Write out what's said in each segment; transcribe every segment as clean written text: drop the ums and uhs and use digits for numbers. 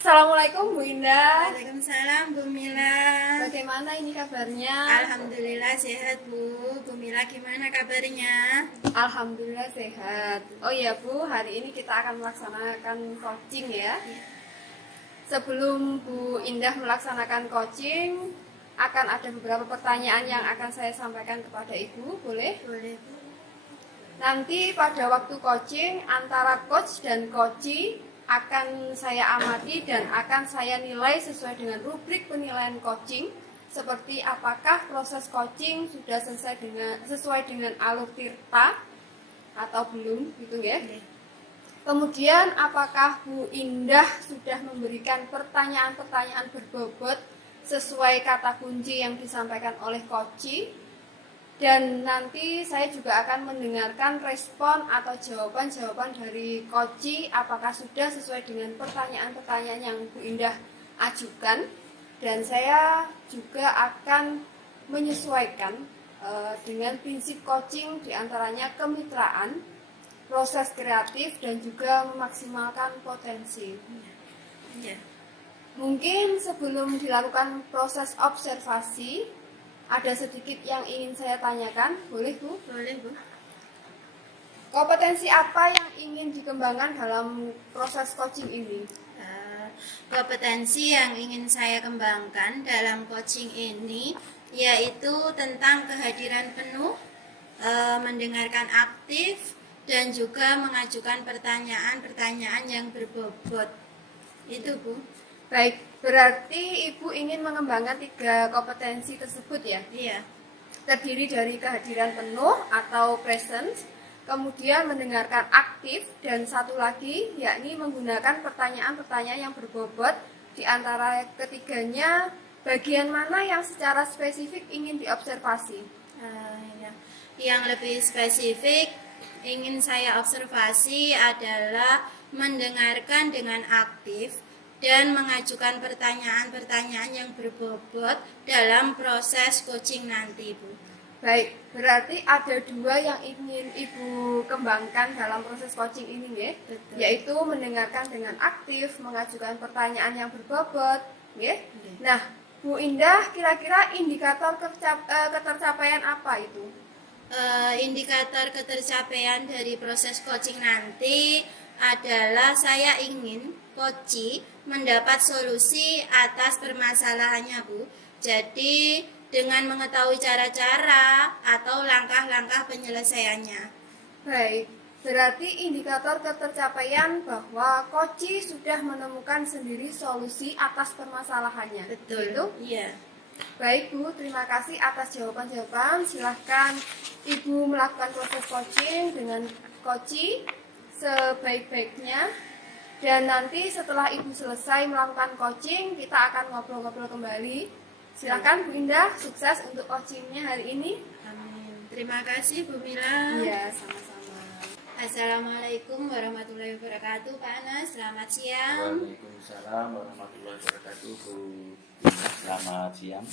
Assalamualaikum Bu Indah. Waalaikumsalam Bu Mila. Bagaimana ini kabarnya? Alhamdulillah sehat Bu. Bu Mila gimana kabarnya? Alhamdulillah sehat. Oh iya Bu, hari ini kita akan melaksanakan coaching ya. Sebelum Bu Indah melaksanakan coaching, akan ada beberapa pertanyaan yang akan saya sampaikan kepada Ibu, boleh? Boleh Bu. Nanti pada waktu coaching antara coach dan coachee akan saya amati dan akan saya nilai sesuai dengan rubrik penilaian coaching, seperti apakah proses coaching sudah sesuai dengan alur tirta atau belum gitu ya. Kemudian apakah Bu Indah sudah memberikan pertanyaan-pertanyaan berbobot sesuai kata kunci yang disampaikan oleh coachee. Dan nanti saya juga akan mendengarkan respon atau jawaban-jawaban dari coachee apakah sudah sesuai dengan pertanyaan-pertanyaan yang Bu Indah ajukan. Dan saya juga akan menyesuaikan dengan prinsip coaching, diantaranya kemitraan, proses kreatif, dan juga memaksimalkan potensi. Ya. Mungkin sebelum dilakukan proses observasi, ada sedikit yang ingin saya tanyakan, boleh Bu? Boleh Bu. Kompetensi apa yang ingin dikembangkan dalam proses coaching ini? Kompetensi yang ingin saya kembangkan dalam coaching ini yaitu tentang kehadiran penuh, mendengarkan aktif, dan juga mengajukan pertanyaan-pertanyaan yang berbobot. Itu Bu. Baik, berarti Ibu ingin mengembangkan 3 kompetensi tersebut ya? Iya. Terdiri dari kehadiran penuh atau presence, kemudian mendengarkan aktif, dan satu lagi yakni menggunakan pertanyaan-pertanyaan yang berbobot. Di antara ketiganya, bagian mana yang secara spesifik ingin diobservasi? Ya. Yang lebih spesifik ingin saya observasi adalah mendengarkan dengan aktif dan mengajukan pertanyaan-pertanyaan yang berbobot dalam proses coaching nanti, Bu. Baik, berarti ada 2 yang ingin Ibu kembangkan dalam proses coaching ini ya, yaitu mendengarkan dengan aktif, mengajukan pertanyaan yang berbobot, ya. Nah, Bu Indah, kira-kira indikator ketercapaian apa itu? Indikator ketercapaian dari proses coaching nanti adalah saya ingin coachee mendapat solusi atas permasalahannya, Bu. Jadi dengan mengetahui cara-cara atau langkah-langkah penyelesaiannya. Baik, berarti indikator ketercapaian bahwa coachee sudah menemukan sendiri solusi atas permasalahannya. Betul. Gitu? Iya. Baik Bu, terima kasih atas jawaban-jawaban. Silahkan Ibu melakukan proses coaching dengan coachee sebaik-baiknya. Dan nanti setelah Ibu selesai melakukan coaching, kita akan ngobrol-ngobrol kembali. Silakan Bu Indah, sukses untuk coachingnya hari ini. Amin. Terima kasih Bu Mila. Iya, sama-sama. Assalamualaikum warahmatullahi wabarakatuh, Pak Anas. Selamat siang. Waalaikumsalam warahmatullahi wabarakatuh, Bu. Selamat siang.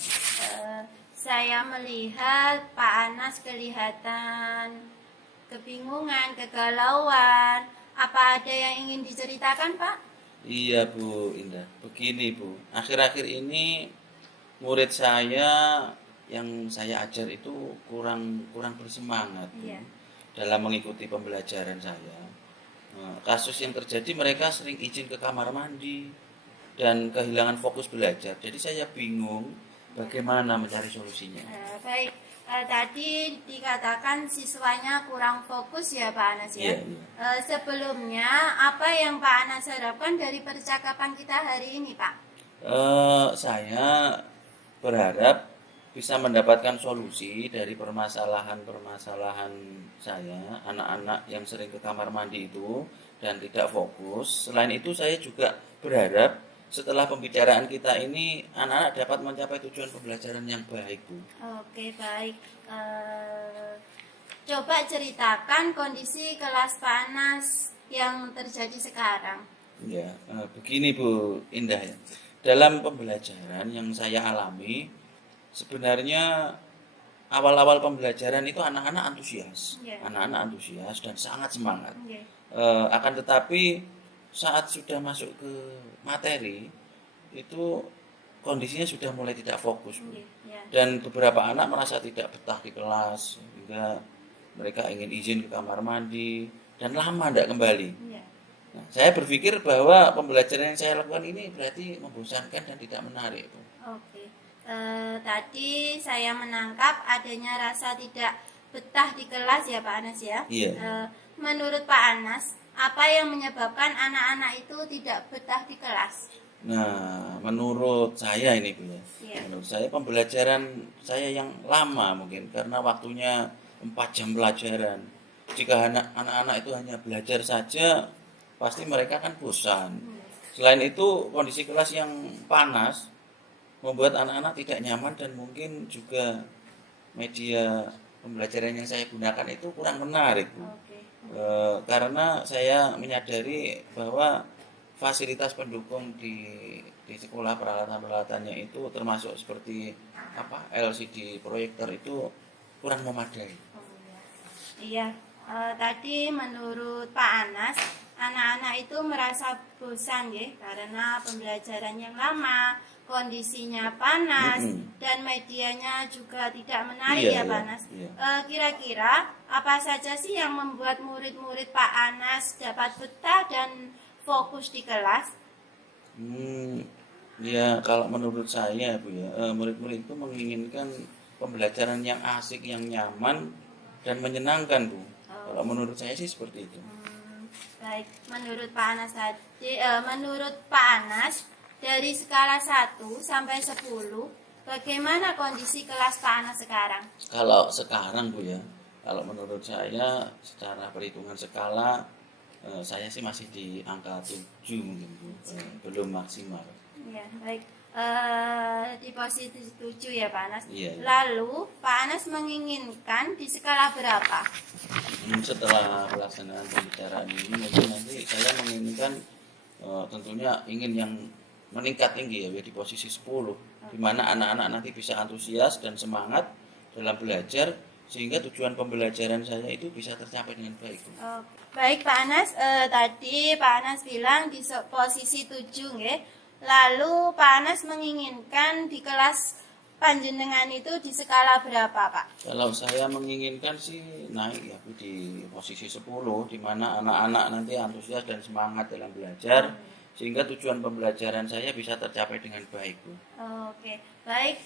Saya melihat Pak Anas kelihatan kebingungan, kegalauan. Apa ada yang ingin diceritakan, Pak? Iya, Bu Indah. Begini, Bu. Akhir-akhir ini murid saya yang saya ajar itu kurang bersemangat, Bu, Iya. dalam mengikuti pembelajaran saya. Kasus yang terjadi, mereka sering izin ke kamar mandi dan kehilangan fokus belajar. Jadi saya bingung bagaimana mencari solusinya. Baik, tadi dikatakan siswanya kurang fokus ya Pak Anas ya. Iya, iya. Sebelumnya apa yang Pak Anas harapkan dari percakapan kita hari ini, Pak? Saya berharap bisa mendapatkan solusi dari permasalahan-permasalahan saya, anak-anak yang sering ke kamar mandi itu dan tidak fokus. Selain itu saya juga berharap setelah pembicaraan kita ini anak-anak dapat mencapai tujuan pembelajaran yang baik, Bu. Oke, baik. Coba ceritakan kondisi kelas Pak Anas yang terjadi sekarang. Ya, begini Bu Indah ya. Dalam pembelajaran yang saya alami, sebenarnya awal-awal pembelajaran itu anak-anak antusias, Iya. anak-anak antusias dan sangat semangat. Oke. Akan tetapi saat sudah masuk ke materi itu kondisinya sudah mulai tidak fokus, Bu. Oke, ya. Dan beberapa anak merasa tidak betah di kelas sehingga mereka ingin izin ke kamar mandi dan lama tidak kembali. Iya. Nah, saya berpikir bahwa pembelajaran yang saya lakukan ini berarti membosankan dan tidak menarik, Bu. Oke. Tadi saya menangkap adanya rasa tidak betah di kelas ya Pak Anas ya. Iya. Menurut Pak Anas, apa yang menyebabkan anak-anak itu tidak betah di kelas? Nah, menurut saya ini, Bu ya. Iya. Menurut saya pembelajaran saya yang lama mungkin karena waktunya 4 jam pelajaran. Jika anak-anak itu hanya belajar saja, pasti mereka kan bosan. Selain itu, kondisi kelas yang panas membuat anak-anak tidak nyaman dan mungkin juga media pembelajaran yang saya gunakan itu kurang menarik, Bu. Oke. Karena saya menyadari bahwa fasilitas pendukung di sekolah peralatan-peralatannya itu termasuk seperti LCD proyektor itu kurang memadai. Oh, ya. Iya. Tadi menurut Pak Anas, anak-anak itu merasa bosan ya karena pembelajaran yang lama, kondisinya panas, dan medianya juga tidak menarik Iya, ya Pak iya, Anas. iya. Kira-kira apa saja sih yang membuat murid-murid Pak Anas dapat betah dan fokus di kelas? Ya kalau menurut saya, Bu ya, murid-murid itu menginginkan pembelajaran yang asik, yang nyaman dan menyenangkan, Bu. Kalau menurut saya sih seperti itu. Baik, menurut Pak Anas tadi, menurut Pak Anas dari skala 1 sampai 10, bagaimana kondisi kelas Pak Anas sekarang? Kalau sekarang, Bu ya, kalau menurut saya secara perhitungan skala saya sih masih di angka 7 mungkin, Bu. Belum maksimal. Ya, baik. Di posisi 7 ya Pak Anas. Iya, iya. Lalu Pak Anas menginginkan di skala berapa? Setelah pelaksanaan pembicaraan ini mungkin nanti saya menginginkan tentunya ingin yang meningkat tinggi ya di posisi 10 di mana anak-anak nanti bisa antusias dan semangat dalam belajar sehingga tujuan pembelajaran saya itu bisa tercapai dengan baik. Baik Pak Anas, tadi Pak Anas bilang di posisi 7 nggih. Lalu Pak Anas menginginkan di kelas panjenengan itu di skala berapa Pak? Kalau saya menginginkan sih naik ya Bu, di posisi 10 di mana anak-anak nanti antusias dan semangat dalam belajar sehingga tujuan pembelajaran saya bisa tercapai dengan baik, Bu. Oke, baik.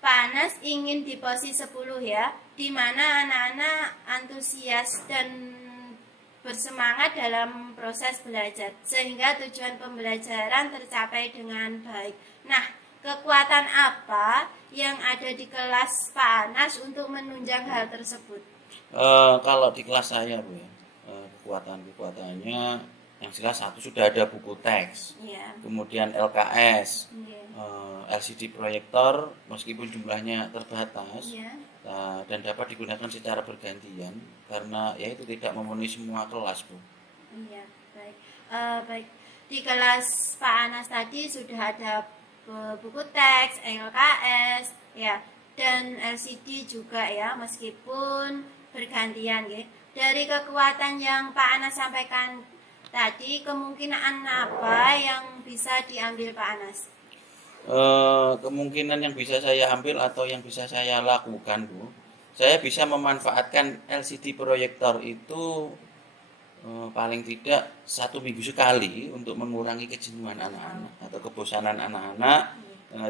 Pak Anas ingin di posisi 10 ya, di mana anak-anak antusias dan bersemangat dalam proses belajar sehingga tujuan pembelajaran tercapai dengan baik. Nah, kekuatan apa yang ada di kelas Pak Anas untuk menunjang hal tersebut? Kalau di kelas saya, Bu ya, kekuatan-kekuatannya yang jelas satu sudah ada buku teks, Iya. kemudian LKS, Iya. LCD proyektor meskipun jumlahnya terbatas. Iya. Dan dapat digunakan secara bergantian karena ya itu tidak memenuhi semua kelas, Bu. Iya, baik. Baik. Di kelas Pak Anas tadi sudah ada buku teks, LKS, ya, dan LCD juga ya, meskipun bergantian ya. Dari kekuatan yang Pak Anas sampaikan tadi, kemungkinan apa yang bisa diambil Pak Anas? Kemungkinan yang bisa saya ambil atau yang bisa saya lakukan, Bu, saya bisa memanfaatkan LCD proyektor itu paling tidak 1 minggu sekali untuk mengurangi kejenuhan anak-anak atau kebosanan anak-anak.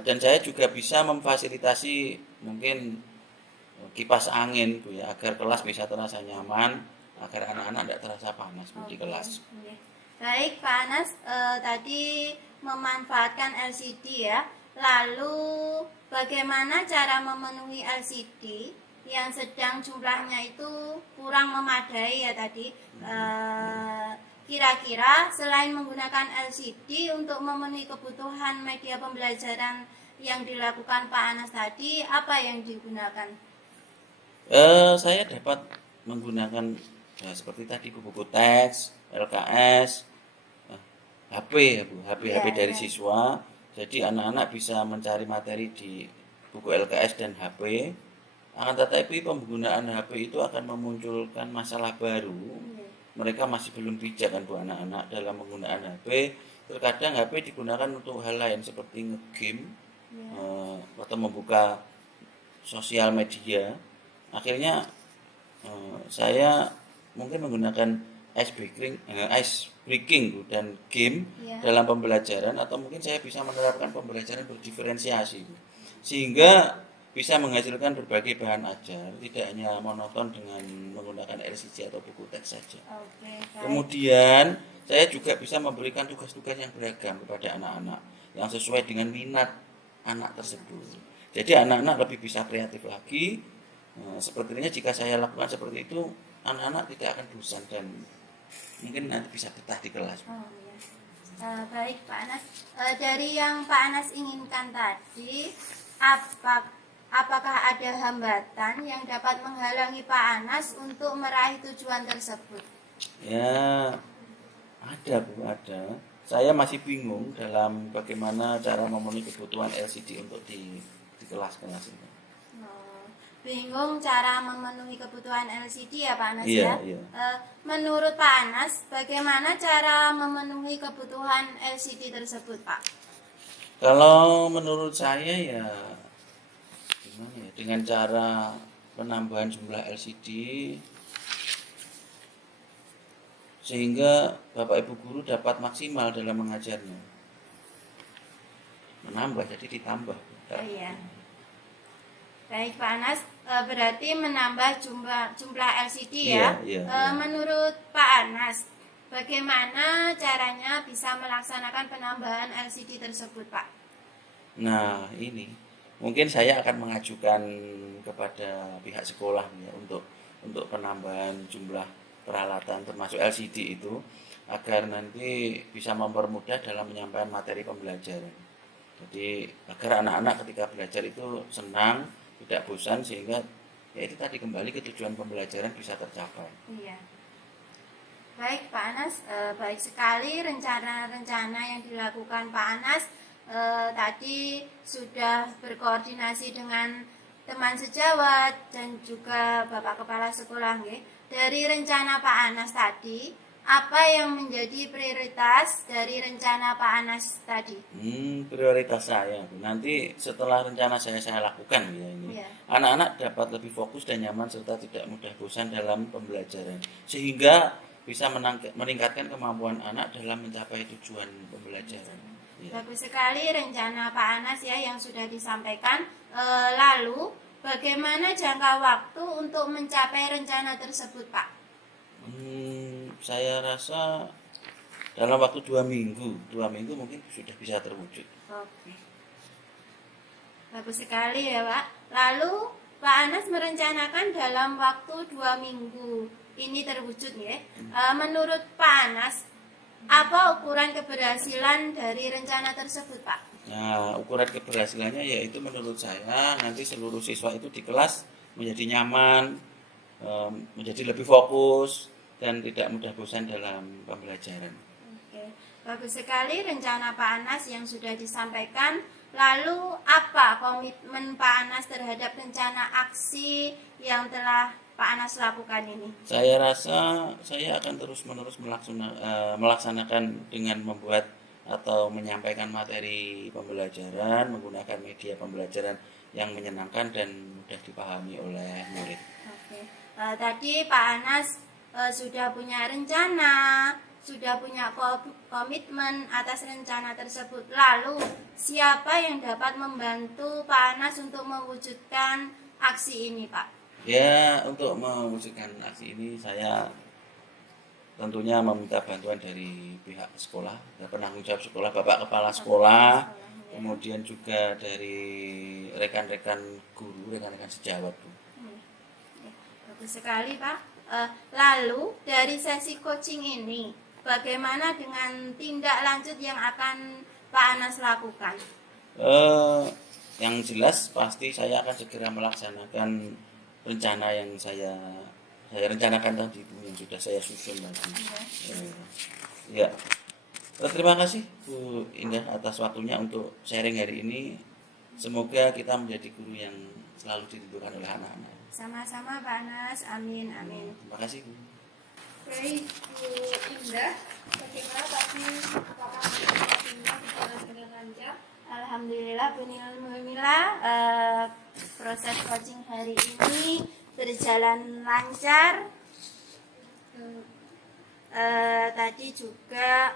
Dan saya juga bisa memfasilitasi mungkin kipas angin, Bu ya, agar kelas bisa terasa nyaman, agar anak-anak tidak terasa panas, Bu, di kelas. Oke. Baik Pak Anas, tadi memanfaatkan LCD ya. Lalu bagaimana cara memenuhi LCD yang sedang jumlahnya itu kurang memadai ya tadi? Kira-kira selain menggunakan LCD untuk memenuhi kebutuhan media pembelajaran yang dilakukan Pak Anas tadi, apa yang digunakan? Saya dapat menggunakan ya, seperti tadi buku teks, LKS, HP ya Bu, HP Ya, dari ya. siswa. Jadi anak-anak bisa mencari materi di buku LKS dan HP. Akan tetapi penggunaan HP itu akan memunculkan masalah baru. Mereka masih belum bijak kan Bu anak-anak dalam penggunaan HP. Terkadang HP digunakan untuk hal lain seperti nge-game atau membuka sosial media. Akhirnya saya mungkin menggunakan ice breaking Bu, dan game Ya. dalam pembelajaran, atau mungkin saya bisa menerapkan pembelajaran berdiferensiasi Bu, sehingga bisa menghasilkan berbagai bahan ajar, tidak hanya monoton dengan menggunakan LCD atau buku teks saja. Oke, baik. Kemudian saya juga bisa memberikan tugas-tugas yang beragam kepada anak-anak yang sesuai dengan minat anak tersebut. Jadi anak-anak lebih bisa kreatif lagi. Sepertinya jika saya lakukan seperti itu, anak-anak tidak akan bosan dan mungkin nanti bisa betah di kelas. Oh, ya. Baik Pak Anas, dari yang Pak Anas inginkan tadi, apakah ada hambatan yang dapat menghalangi Pak Anas untuk meraih tujuan tersebut? Ya, ada Bu, ada. Saya masih bingung dalam bagaimana cara memenuhi kebutuhan LCD untuk di kelas-kelas ini. Bingung cara memenuhi kebutuhan LCD ya Pak Anas Iya, ya? iya. Menurut Pak Anas, bagaimana cara memenuhi kebutuhan LCD tersebut Pak? Kalau menurut saya ya gimana ya, dengan cara penambahan jumlah LCD sehingga Bapak Ibu guru dapat maksimal dalam mengajarnya. Menambah jadi ditambah. Oh iya. Baik Pak Anas, berarti menambah jumlah LCD ya. Iya, iya. Menurut Pak Anas, bagaimana caranya bisa melaksanakan penambahan LCD tersebut Pak? Nah, ini mungkin saya akan mengajukan kepada pihak sekolah ya untuk penambahan jumlah peralatan termasuk LCD itu, agar nanti bisa mempermudah dalam menyampaikan materi pembelajaran. Jadi agar anak-anak ketika belajar itu senang, tidak bosan, sehingga ya itu tadi kembali ke tujuan pembelajaran bisa tercapai. Iya. Baik Pak Anas, baik sekali rencana-rencana yang dilakukan Pak Anas. Tadi sudah berkoordinasi dengan teman sejawat dan juga Bapak Kepala Sekolah nggih. Dari rencana Pak Anas tadi, apa yang menjadi prioritas dari rencana Pak Anas tadi? Prioritas saya nanti setelah rencana saya lakukan ya ini, Iya. anak-anak dapat lebih fokus dan nyaman serta tidak mudah bosan dalam pembelajaran, sehingga bisa meningkatkan kemampuan anak dalam mencapai tujuan pembelajaran. Ya. Bagus sekali rencana Pak Anas ya yang sudah disampaikan. Lalu bagaimana jangka waktu untuk mencapai rencana tersebut Pak? Saya rasa dalam waktu 2 minggu mungkin sudah bisa terwujud. Oke. Bagus sekali ya Pak. Lalu Pak Anas merencanakan dalam waktu 2 minggu ini terwujud ya. Menurut Pak Anas, apa ukuran keberhasilan dari rencana tersebut Pak? Nah, ukuran keberhasilannya yaitu menurut saya nanti seluruh siswa itu di kelas menjadi nyaman, menjadi lebih fokus dan tidak mudah bosan dalam pembelajaran. Oke, bagus sekali rencana Pak Anas yang sudah disampaikan. Lalu apa komitmen Pak Anas terhadap rencana aksi yang telah Pak Anas lakukan ini? Saya rasa saya akan terus-menerus melaksanakan dengan membuat atau menyampaikan materi pembelajaran menggunakan media pembelajaran yang menyenangkan dan mudah dipahami oleh murid. Oke, tadi Pak Anas sudah punya rencana, sudah punya komitmen atas rencana tersebut. Lalu siapa yang dapat membantu Pak Anas untuk mewujudkan aksi ini Pak? Ya, untuk mewujudkan aksi ini saya tentunya meminta bantuan dari pihak sekolah, penanggung jawab sekolah, Bapak Kepala Sekolah, kemudian juga dari rekan-rekan guru, rekan-rekan sejawat, Bu. Bagus sekali, Pak. Lalu dari sesi coaching ini, bagaimana dengan tindak lanjut yang akan Pak Anas lakukan? Yang jelas pasti saya akan segera melaksanakan rencana yang saya rencanakan tadi, Bu, yang sudah saya susun tadi. Ya. Terima kasih Bu Indah atas waktunya untuk sharing hari ini. Semoga kita menjadi guru yang selalu dirindukan oleh anak-anak. Sama-sama Pak Anas, amin, amin. Terima kasih, Bu. Baik, Bu Indah, bagaimana tadi apakah waktunya berjalan dengan lancar? Alhamdulillah Bu Mila, proses coaching hari ini berjalan lancar. Tadi juga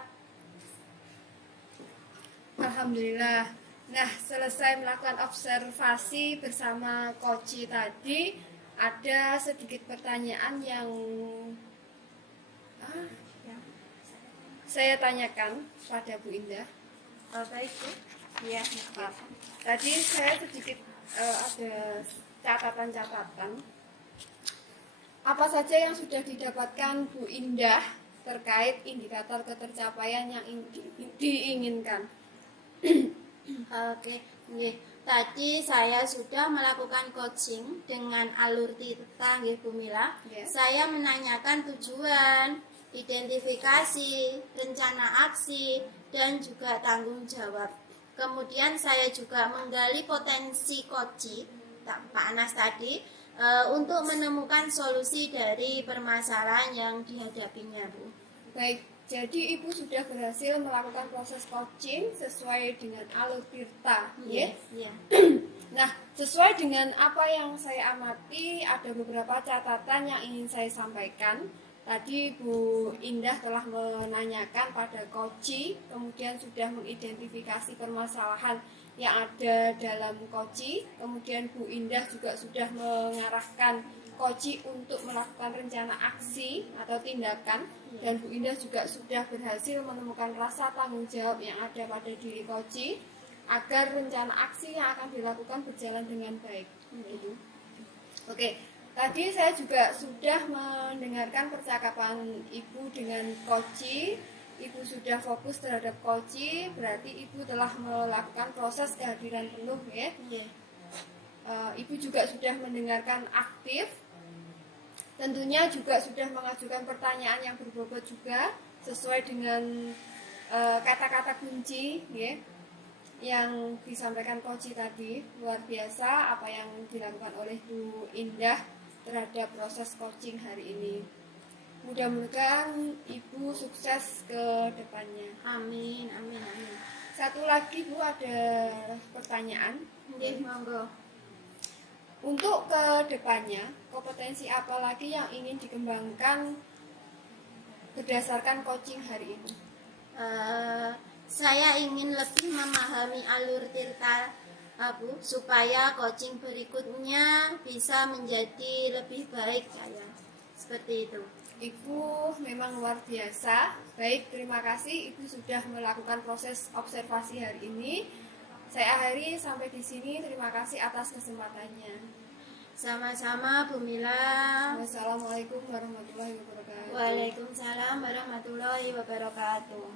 Alhamdulillah. Nah, selesai melakukan observasi bersama Koci tadi, ada sedikit pertanyaan yang saya tanyakan pada Bu Indah. baik Bu. Ya, Tadi saya sedikit ada catatan-catatan. Apa saja yang sudah didapatkan Bu Indah terkait indikator ketercapaian yang diinginkan? Oke, nggih. Tadi saya sudah melakukan coaching dengan alur Tirta, nggih Bu Mila. Ya. Saya menanyakan tujuan, identifikasi, rencana aksi, dan juga tanggung jawab. Kemudian saya juga menggali potensi Koci, Pak Anas tadi, untuk menemukan solusi dari permasalahan yang dihadapinya, Bu. Baik, jadi Ibu sudah berhasil melakukan proses coaching sesuai dengan alur Tirta, ya? Iya. Nah, sesuai dengan apa yang saya amati, ada beberapa catatan yang ingin saya sampaikan. Tadi Bu Indah telah menanyakan pada Koci, kemudian sudah mengidentifikasi permasalahan yang ada dalam Koci, kemudian Bu Indah juga sudah mengarahkan Koci untuk melakukan rencana aksi atau tindakan, dan Bu Indah juga sudah berhasil menemukan rasa tanggung jawab yang ada pada diri Koci agar rencana aksi yang akan dilakukan berjalan dengan baik. Oke. Tadi saya juga sudah mendengarkan percakapan Ibu dengan Koci. Ibu sudah fokus terhadap Koci, berarti Ibu telah melakukan proses kehadiran penuh, ya. Ibu juga sudah mendengarkan aktif. Tentunya juga sudah mengajukan pertanyaan yang berbobot juga sesuai dengan kata-kata kunci, ya, yang disampaikan Koci tadi. Luar biasa apa yang dilakukan oleh Bu Indah terhadap proses coaching hari ini. Mudah-mudahan Ibu sukses ke depannya. Amin, amin, amin. Satu lagi Bu, ada pertanyaan. Nggih, monggo. Untuk ke depannya, kompetensi apa lagi yang ingin dikembangkan berdasarkan coaching hari ini? Saya ingin lebih memahami alur Tirta, Bu, supaya coaching berikutnya bisa menjadi lebih baik, saya. Seperti itu. Ibu memang luar biasa. Baik, terima kasih Ibu sudah melakukan proses observasi hari ini. Saya akhiri sampai di sini. Terima kasih atas kesempatannya. Sama-sama Bu Mila. Wassalamualaikum warahmatullahi wabarakatuh. Waalaikumsalam warahmatullahi wabarakatuh.